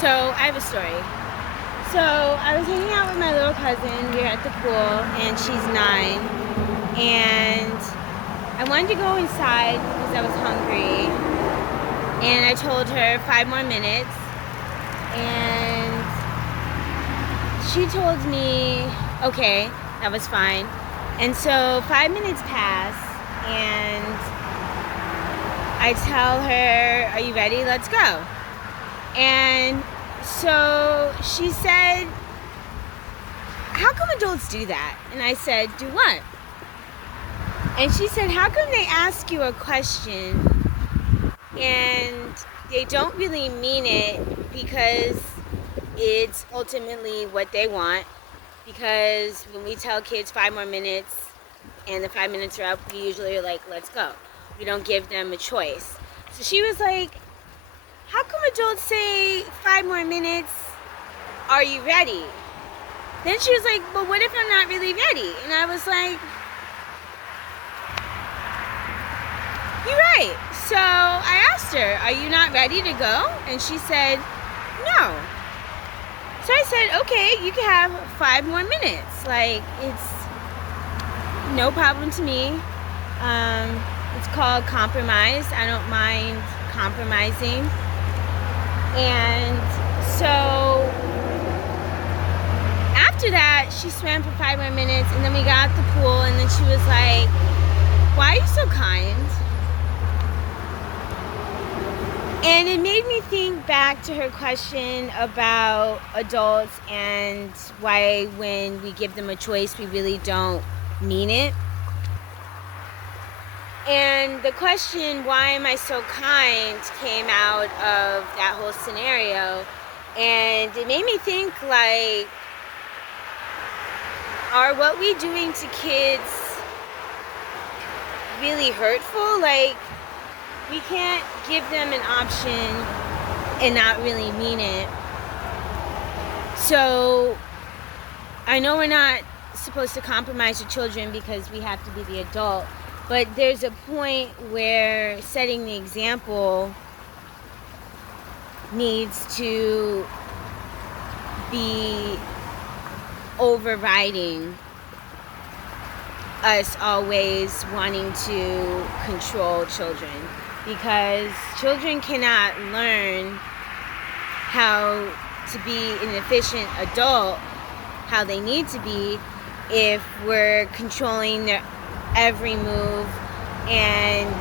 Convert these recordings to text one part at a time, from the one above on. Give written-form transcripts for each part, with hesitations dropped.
So I have a story. So I was hanging out with my little cousin. We were at the pool, and she's 9. And I wanted to go inside because I was hungry. And I told her 5 more minutes. And she told me, okay, that was fine. And so 5 minutes pass, and I tell her, are you ready? Let's go. And so she said, how come adults do that? And I said, do what? And she said, how come they ask you a question and they don't really mean it because it's ultimately what they want? Because when we tell kids 5 more minutes and the 5 minutes are up, we usually are like, let's go. We don't give them a choice. So she was like, how come adults say 5 more minutes, are you ready? Then she was like, but what if I'm not really ready? And I was like, you're right. So I asked her, are you not ready to go? And she said, no. So I said, okay, you can have 5 more minutes. Like, it's no problem to me. It's called compromise. I don't mind compromising. And so after that, she swam for 5 more minutes, and then we got out the pool, and then she was like, why are you so kind? And it made me think back to her question about adults and why when we give them a choice, we really don't mean it. And the question, why am I so kind, came out of that whole scenario. And it made me think, like, are what we doing to kids really hurtful? Like, we can't give them an option and not really mean it. So I know we're not supposed to compromise the children because we have to be the adult, but there's a point where setting the example needs to be overriding us always wanting to control children, because children cannot learn how to be an efficient adult, how they need to be, if we're controlling their every move and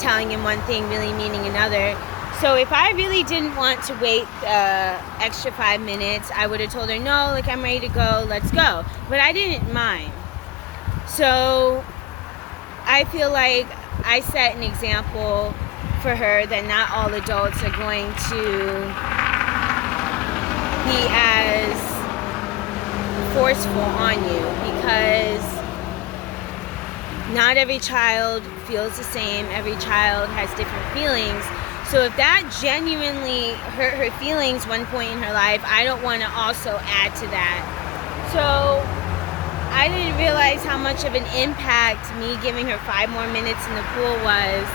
telling them one thing, really meaning another. So if I really didn't want to wait the extra 5 minutes, I would have told her, no, like, I'm ready to go, let's go. But I didn't mind. So I feel like I set an example for her that not all adults are going to be as forceful on you, because not every child feels the same. Every child has different feelings. So if that genuinely hurt her feelings one point in her life, I don't want to also add to that. So I didn't realize how much of an impact me giving her 5 more minutes in the pool was,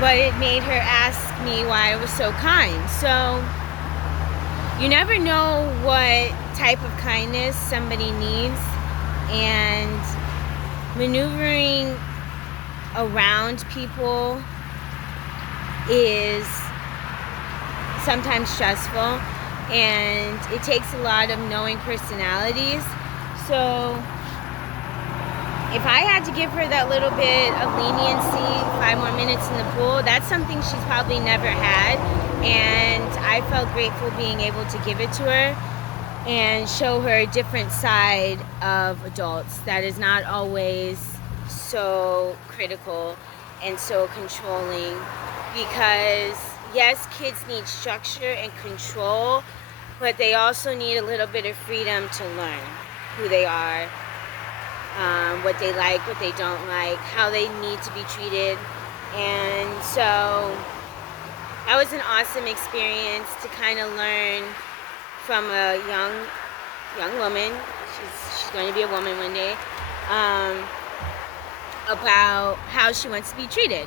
but it made her ask me why I was so kind. So you never know what type of kindness somebody needs, and maneuvering around people is sometimes stressful, and it takes a lot of knowing personalities. So if I had to give her that little bit of leniency, 5 more minutes in the pool, that's something she's probably never had, and I felt grateful being able to give it to her and show her a different side of adults that is not always so critical and so controlling. Because yes, kids need structure and control, but they also need a little bit of freedom to learn who they are, what they like, what they don't like, how they need to be treated. And so that was an awesome experience to kind of learn from a young woman. She's going to be a woman one day, about how she wants to be treated.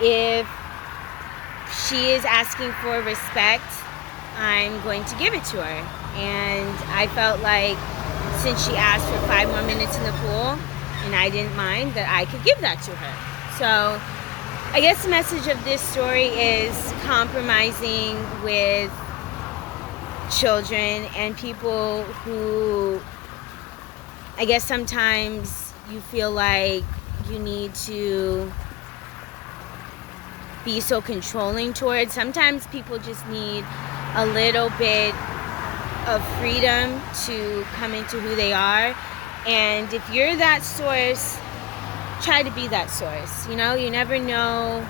If she is asking for respect, I'm going to give it to her. And I felt like since she asked for 5 more minutes in the pool and I didn't mind, that I could give that to her. So I guess the message of this story is compromising with children and people who, I guess sometimes you feel like you need to be so controlling towards. Sometimes people just need a little bit of freedom to come into who they are. And if you're that source, try to be that source. You know, you never know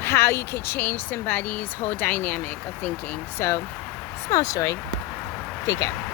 how you could change somebody's whole dynamic of thinking. So, small story. Take care.